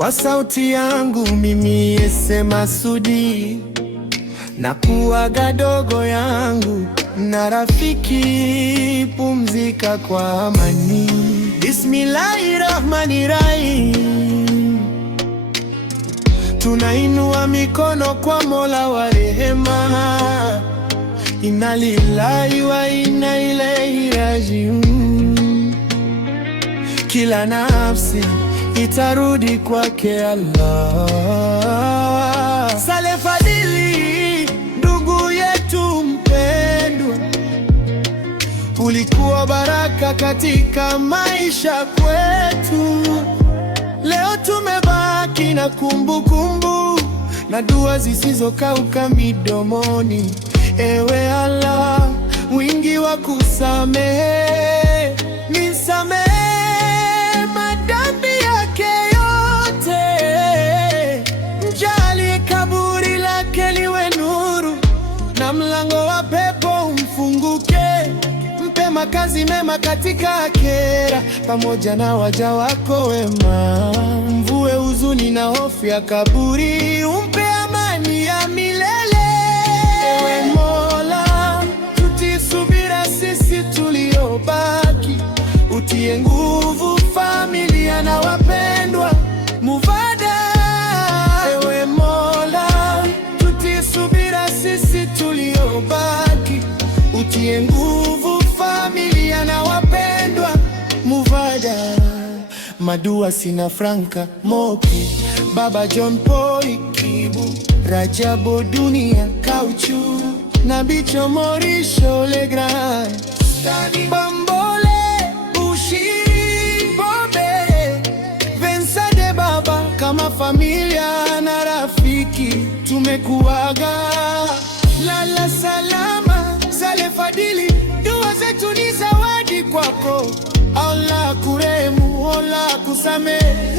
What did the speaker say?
Kwa sauti yangu mimi Ese Masudi, na kuaga dogo yangu na rafiki, pumzika kwa amani. Bismillahirrahmanirrahim. Tunainua mikono kwa Mola wa rehema. Inna lillahi wa inna ilaihi rajiun. Kila nafsi itarudi kwake Allah. Saleh Fadhili, ndugu yetu mpendwa, ulikuwa baraka katika maisha kwetu. Leo tumebaki na kumbukumbu na dua zisizokauka midomoni. Ewe Allah, wingi wa kusamehe, nisamehe madhambi yake yote. Mjalie kaburi lake liwe nuru, na mlango wa pepo umfunguke. Mpe makazi mema katika akhera, pamoja na waja wako wema. Mvue huzuni na hofu ya kaburi, umpe amani ya milele. Ewe Mola, tutie subira sisi tuliobaki, utie nguvu familia na wapendwa Muvada. Ewe Mola, tutie subira sisi tuliobaki, utie nguvu familia na wapendwa Muvada. Madua Sina Franka Moki, Baba John Poi Kibu, Rajabo Dunia Kauchu, Nabicho Morisho Legrand, Bambole Ushiri Bobe, Vensa de Baba. Kama familia na rafiki tumekuaga. Lala salama Saleh Fadhili, dua zetu ni zawadi kwako. Allah kurehemu, Allah kusamehe.